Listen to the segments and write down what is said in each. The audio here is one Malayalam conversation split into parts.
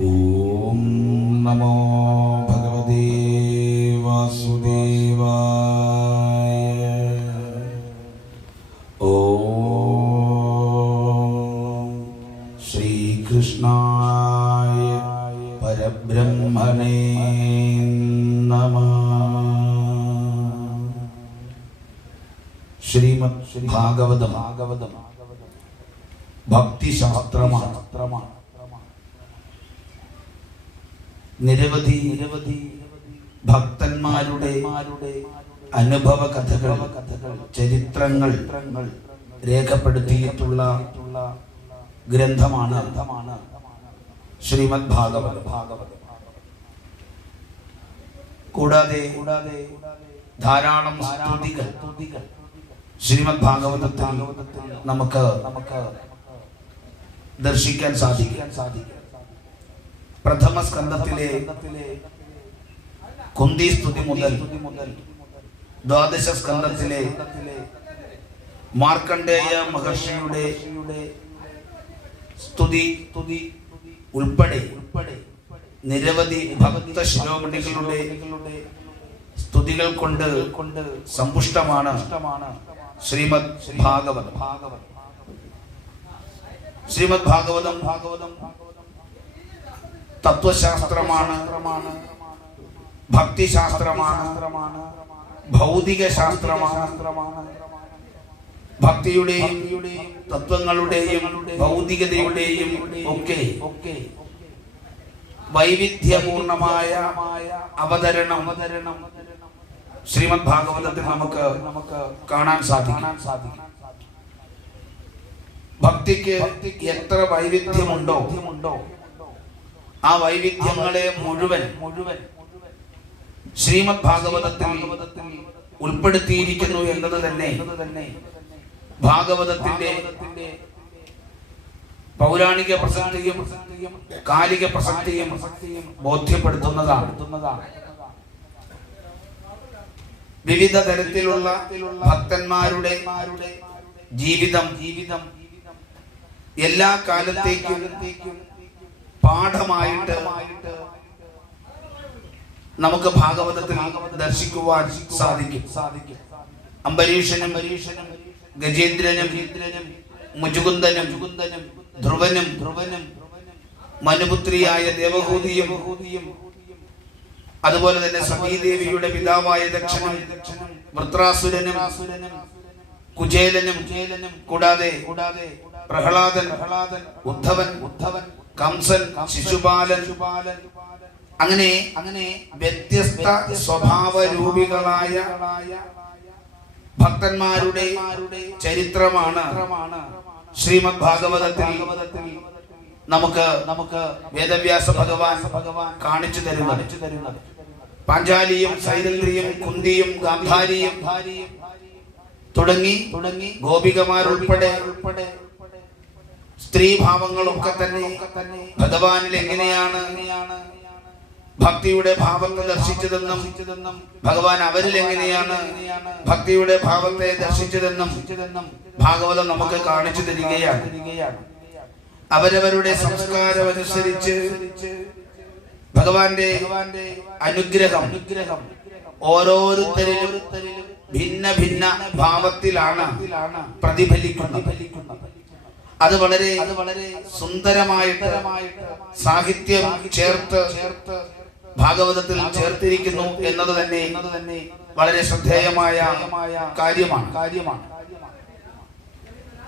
ഓം നമോ ഭഗവതേ വാസുദേവായ. ഓം ശ്രീകൃഷ്ണായ പരബ്രഹ്മണേ നമഃ. ശ്രീമദ് ഭാഗവതം ഭക്തിശാസ്ത്രമാണ്. നിരവധി ഭക്തന്മാരുടെ അനുഭവ കഥകൾ, ചരിത്രങ്ങൾ രേഖപ്പെടുത്തിയിട്ടുള്ള ഗ്രന്ഥമാണ് ശ്രീമദ് ഭാഗവതം. കൂടാതെ ധാരാളം സ്തുതികൾ ശ്രീമദ് ഭാഗവതത്തിൽ നമുക്ക് ദർശിക്കാൻ സാധിക്കും. പ്രഥമ സ്കന്ധത്തിലെ കുന്തി സ്തുതി മുതൽ ദ്വാദശ സ്കന്ധത്തിലെ മാർക്കണ്ഡേയ മഹർഷിയുടെ സ്തുതി ഉൾപ്പെടെ നിരവധി ഭക്ത ശിരോമണികളുടെ സ്തുതികൾ കൊണ്ട് സമ്പുഷ്ടമാണ് ശ്രീമദ് ഭാഗവതം. ശ്രീമദ് ഭാഗവതം തത്വശാസ്ത്രമാണ്, ഭക്തിശാസ്ത്രമാണ്, ഭൗതിക ശാസ്ത്രമാണ്. ഭക്തിയുടെയും തത്വങ്ങളുടെയും ഭൗതികതയുടെയും ഒക്കെ വൈവിധ്യപൂർണമായ അവതരണം ശ്രീമദ് ഭാഗവതത്തിൽ നമുക്ക് കാണാൻ സാധിക്കും. ഭക്തിക്ക് എത്ര വൈവിധ്യമുണ്ടോ ആ വൈവിധ്യങ്ങളെ മുഴുവൻ ശ്രീമദ് ഭാഗവതത്തിൽ ഉൾപ്പെടുത്തിയിരിക്കുന്നു എന്നത് തന്നെ ഭാഗവതത്തിന്റെ പൗരാണിക പ്രസക്തിയും കാലിക പ്രസക്തിയും ബോധ്യപ്പെടുത്തുന്നതാണ്. വിവിധ തരത്തിലുള്ള ഭക്തന്മാരുടെ ജീവിതം എല്ലാ കാലത്തേക്കും പാഠമായിട്ട് നമുക്ക് ഭാഗവതത്തിൽ ദർശിക്കുവാൻ സാധിക്കും. അംബരീഷനും ഗജേന്ദ്രനും മുചുകുന്ദനും ധ്രുവനും മനുപുത്രിയായ ദേവഹൂതിയും അതുപോലെ തന്നെ സതീദേവിയുടെ പിതാവായ ദക്ഷനും വൃത്രാസുരനും കുചേലനും കൂടാതെ പ്രഹ്ലാദൻ, ഉദ്ധവൻ, കംസൻ, ശിശുപാലൻ, അങ്ങനെ വ്യത്യസ്ത സ്വഭാവ രൂപികളായ ഭക്തന്മാരുടെ ചരിത്രമാണ് ശ്രീമദ് ഭാഗവതത്തിൽ നമുക്ക് വേദവ്യാസ ഭഗവാൻ കാണിച്ചു തരുന്നത്. പാഞ്ചാലിയും സൈതന്ധ്രിയും കുന്തിയും ഗാന്ധാരിയും തുടങ്ങി ഗോപികമാരുൾപ്പെടെ സ്ത്രീഭാവങ്ങളൊക്കെ തന്നെ ഭഗവാനിൽ എങ്ങനെയാണ് ഭക്തിയുടെ ഭാവത്തെ ദർശിച്ചതെന്നും ഭഗവാൻ അവരിൽ എങ്ങനെയാണ് ഭക്തിയുടെ ഭാവത്തെ ദർശിച്ചതെന്നും ഭാഗവതം നമുക്ക് കാണിച്ചു തരികയാണ്. അവരവരുടെ സംസ്കാരം അനുസരിച്ച് ഭഗവാന്റെ അനുഗ്രഹം ഓരോരുത്തരിലും ഭിന്ന ഭിന്ന ഭാവത്തിലാണ് പ്രതിഫലിക്കുന്നത്. അത് വളരെ സുന്ദരമായിട്ട് സാഹിത്യം ചേർത്ത് ഭാഗവതത്തിൽ ചേർത്തിരിക്കുന്നു എന്നത് തന്നെ വളരെ ശ്രദ്ധേയമായ കാര്യമാണ്.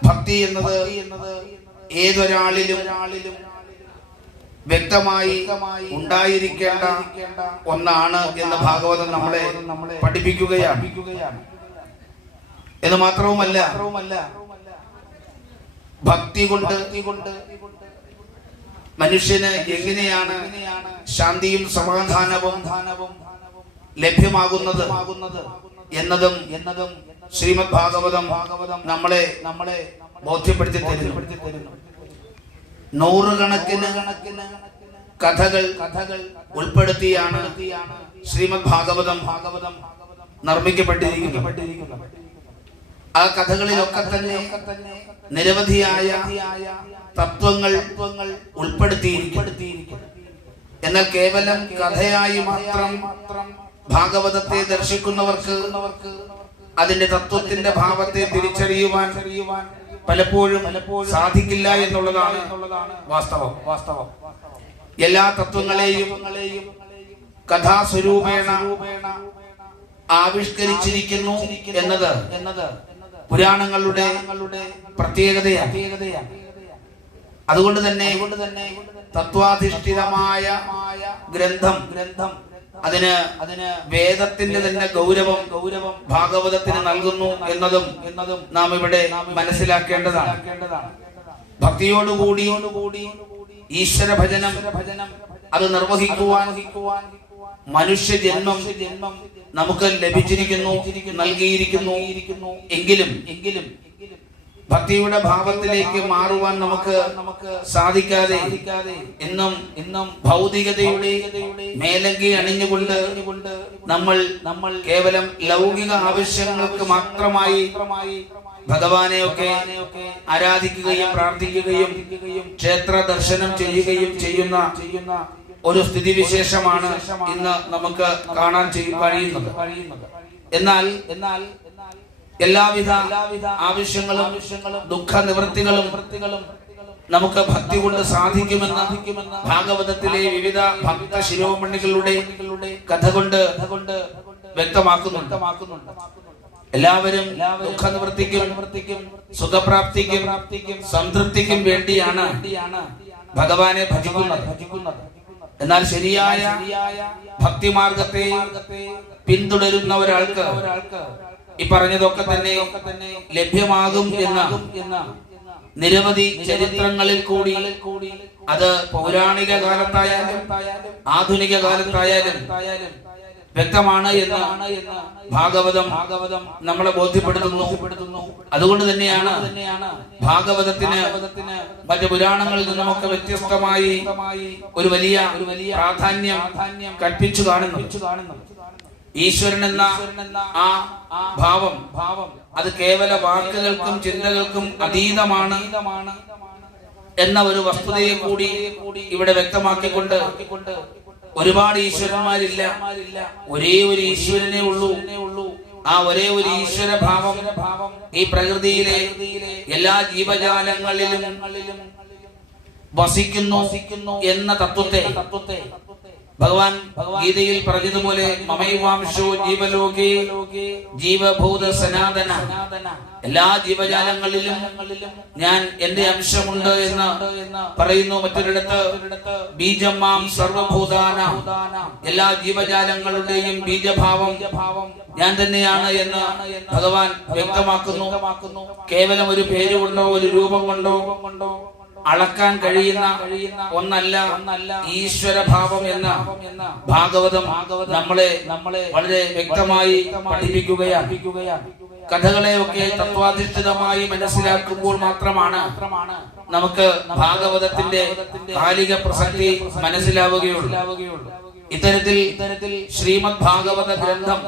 ഭക്തി എന്നത് ഏതൊരാളിലും വ്യക്തമായി ഉണ്ടായിരിക്കേണ്ട ഒന്നാണ് എന്ന് ഭാഗവതം നമ്മളെ പഠിപ്പിക്കുകയാണ്. എന്ന് മാത്രവുമല്ല, ഭക്തി കൊണ്ട് മനുഷ്യന് എങ്ങനെയാണ് ശാന്തിയും സമാധാനവും ലഭ്യമാകുന്നത് എന്നതും ശ്രീമദ് ഭാഗവതം നമ്മളെ ബോധ്യപ്പെടുത്തി തരുന്നു. നൂറുകണക്കിന് കഥകൾ ഉൾപ്പെടുത്തിയാണ് ശ്രീമദ് ഭാഗവതം നിർമ്മിക്കപ്പെട്ടിരിക്കുന്നത്. ആ കഥകളിലൊക്കെ തന്നെ നിരവധിയായ തത്വങ്ങൾ ഉൾപ്പെടുത്തിയിരിക്കുന്നു. എന്നാൽ കേവലം കഥയായി മാത്രം ഭാഗവതത്തെ ദർശിക്കുന്നവർക്ക് അതിന്റെ തത്വത്തിന്റെ ഭാവത്തെ തിരിച്ചറിയുവാൻ പലപ്പോഴും സാധിക്കില്ല എന്നുള്ളതാണ് വാസ്തവം. എല്ലാ തത്വങ്ങളെയും കഥാസ്വരൂപേണ ആവിഷ്കരിച്ചിരിക്കുന്നു എന്നത് പുരാണങ്ങളുടെ പ്രത്യേകതയാണ്. അതുകൊണ്ട് തന്നെ തത്വാധിഷ്ഠിതമായ ഗ്രന്ഥം അതിന് വേദത്തിന്റെ തന്നെ ഗൗരവം ഭാഗവതത്തിന് നൽകുന്നു എന്നതും നാം ഇവിടെ മനസ്സിലാക്കേണ്ടതാണ്. ഭക്തിയോടുകൂടി ഈശ്വര ഭജനം അത് നിർവഹിക്കുവാൻ മനുഷ്യജന്മം നമുക്ക് ലഭിച്ചിരിക്കുന്നു, നൽകിയിരിക്കുന്നു. എങ്കിലും ഭക്തിയുടെ ഭാവത്തിലേക്ക് മാറുവാൻ നമുക്ക് സാധിക്കാതെ ഇന്നും ഭൗതികതയുടെ മേലങ്കി അണിഞ്ഞുകൊണ്ട് നമ്മൾ കേവലം ലൗകിക ആവശ്യങ്ങൾക്ക് മാത്രമായി ഭഗവാനെയൊക്കെ ആരാധിക്കുകയും പ്രാർത്ഥിക്കുകയും ക്ഷേത്ര ദർശനം ചെയ്യുന്ന ഒരു സ്ഥിതിവിശേഷമാണ് ഇന്ന് നമുക്ക് കാണാൻ കഴിയുന്നത്. എന്നാൽ എല്ലാവിധ ആവശ്യങ്ങളും ദുഃഖ നിവൃത്തികളും നമുക്ക് ഭക്തി കൊണ്ട് സാധിക്കുമെന്ന് ഭാഗവതത്തിലെ വിവിധ ഭക്ത ശിരോമണികളുടെ കഥ കൊണ്ട് വ്യക്തമാക്കുന്നുണ്ട്. എല്ലാവരും ദുഃഖ നിവൃത്തിക്കും സുഖപ്രാപ്തിക്കും സംതൃപ്തിക്കും വേണ്ടിയാണ് ഭഗവാനെ ഭജിക്കുന്നത്. എന്നാൽ ശരിയായ ഭക്തിമാർഗത്തെ പിന്തുടരുന്ന ഒരാൾക്ക് ഈ പറഞ്ഞതൊക്കെ തന്നെ ലഭ്യമാകും എന്ന നിരവധി ചരിത്രങ്ങളിൽ കൂടി അത് പൗരാണിക കാലത്തായാലും ആധുനിക കാലത്തായാലും വ്യക്തമാണ് എന്ന് ഭാഗവതം നമ്മളെ ബോധ്യപ്പെടുത്തുന്നു. അതുകൊണ്ട് തന്നെയാണ് ഭാഗവതത്തിന് മറ്റു പുരാണങ്ങളിൽ നിന്നുമൊക്കെ വ്യത്യസ്തമായി ഒരു വലിയ പ്രാധാന്യം കൽപ്പിച്ചു കാണുന്നു. ഈശ്വരൻ എന്ന ആ ഭാവം അത് കേവല വാക്കുകൾക്കും ചിന്തകൾക്കും അതീതമാണ് എന്ന ഒരു വസ്തുതയെ കൂടി ഇവിടെ വ്യക്തമാക്കിക്കൊണ്ട് ഒരുപാട് ഈശ്വരന്മാരില്ല, ഒരേ ഒരു ഈശ്വരനെ ഉള്ളൂ. ആ ഒരേ ഒരു ഈശ്വര ഭാവം ഈ പ്രകൃതിയിലെ എല്ലാ ജീവജാലങ്ങളിലും വസിക്കുന്നു എന്ന തത്വത്തെ ഭഗവാൻ ഗീതയിൽ പറഞ്ഞതുപോലെ മമൈവാംശോ ജീവലോകേ ജീവഭൂത സനാതന, എല്ലാ ജീവജാലങ്ങളിലും ഞാൻ എന്റെ അംശമുണ്ട് എന്ന് പറയുന്നു. മറ്റൊരിടത്ത് ബീജം മാം സർവഭൂതാന, എല്ലാ ജീവജാലങ്ങളുടെയും ബീജഭാവം ഞാൻ തന്നെയാണ് എന്ന് ഭഗവാൻ വ്യക്തമാക്കുന്നു. കേവലം ഒരു പേര് കൊണ്ടോ ഒരു രൂപം കൊണ്ടോ അളക്കാൻ കഴിയുന്ന ഒന്നല്ല ഈശ്വരഭാവം എന്ന ഭാഗവതം നമ്മളെ വളരെ വ്യക്തമായി പഠിപ്പിക്കുകയാണ്. കഥകളെയൊക്കെ തത്വാധിഷ്ഠിതമായി മനസ്സിലാക്കുമ്പോൾ മാത്രമാണ് നമുക്ക് ഭാഗവതത്തിന്റെ കാലിക പ്രസക്തി മനസ്സിലാവുകയുള്ളൂ. ഇത്തരത്തിൽ ശ്രീമദ് ഭാഗവത ഗ്രന്ഥം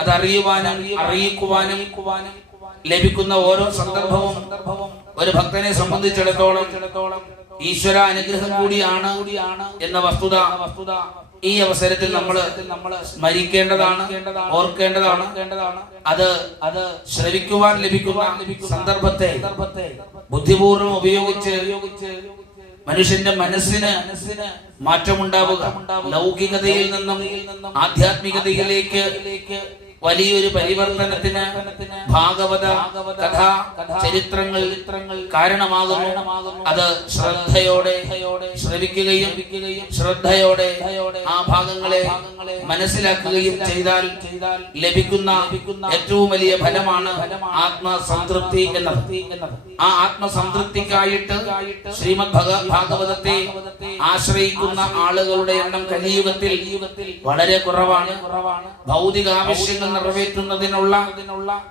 അത് അറിയുവാനും അറിയിക്കുവാനും ലഭിക്കുന്ന ഓരോ സന്ദർഭവും ഒരു ഭക്തനെ സംബന്ധിച്ചിടത്തോളം ഈശ്വര അനുഗ്രഹം കൂടിയാണ് എന്ന വസ്തുത ഈ അവസരത്തിൽ നമ്മൾ സ്മരിക്കേണ്ടതാണ്, ഓർക്കേണ്ടതാണ്. അത് ശ്രവിക്കുവാൻ ലഭിക്കുന്ന സന്ദർഭത്തെ ബുദ്ധിപൂർവ്വം ഉപയോഗിച്ച് മനുഷ്യന്റെ മനസ്സിന് മാറ്റമുണ്ടാവുക, ലൗകികതയിൽ നിന്നും ആധ്യാത്മികതയിലേക്ക് വലിയൊരു പരിവർത്തനത്തിന് ഭാഗവത കഥ ചരിത്രങ്ങൾ കാരണമാകുന്നു. അത് ശ്രദ്ധയോടെ ശ്രവിക്കുകയും ശ്രദ്ധയോടെ ആ ഭാഗങ്ങളെ മനസ്സിലാക്കുകയും ചെയ്താൽ ലഭിക്കുന്ന ഏറ്റവും വലിയ ഫലമാണ് ആത്മസംതൃപ്തി എന്നത്. ആ ആത്മസംതൃപ്തിക്കായിട്ട് ശ്രീമദ് ഭാഗവതത്തെ ആശ്രയിക്കുന്ന ആളുകളുടെ എണ്ണം കലിയുഗത്തിൽ വളരെ കുറവാണ്. ഭൗതിക ആവശ്യങ്ങൾ നിറവേറ്റുന്നതിനുള്ള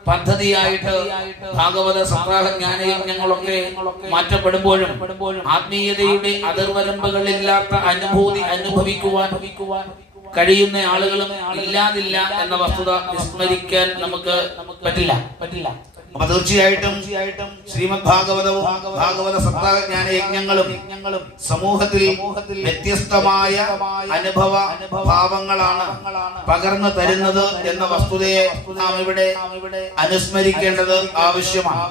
പദ്ധതിയായിട്ട് ഭാഗവത സപ്താഹ ജ്ഞാനയജ്ഞങ്ങളൊക്കെ മാറ്റപ്പെടുമ്പോഴും ആത്മീയതയുടെ അതിർവരമ്പുകളില്ലാത്ത അനുഭൂതി അനുഭവിക്കുവാൻ കഴിയുന്ന ആളുകളും ഇല്ലാതില്ല എന്ന വസ്തുത വിസ്മരിക്കാൻ നമുക്ക് പറ്റില്ല. അപ്പൊ തീർച്ചയായിട്ടും ശ്രീമദ് ഭാഗവതവും ഭാഗവത സപ്താഹജ്ഞാന യജ്ഞങ്ങളും സമൂഹത്തിൽ വ്യത്യസ്തമായ അനുഭവ ഭാവങ്ങളാണ് പകർന്നു തരുന്നത് എന്ന വസ്തുതയെ നാം ഇവിടെ അനുസ്മരിക്കേണ്ടത് ആവശ്യമാണ്.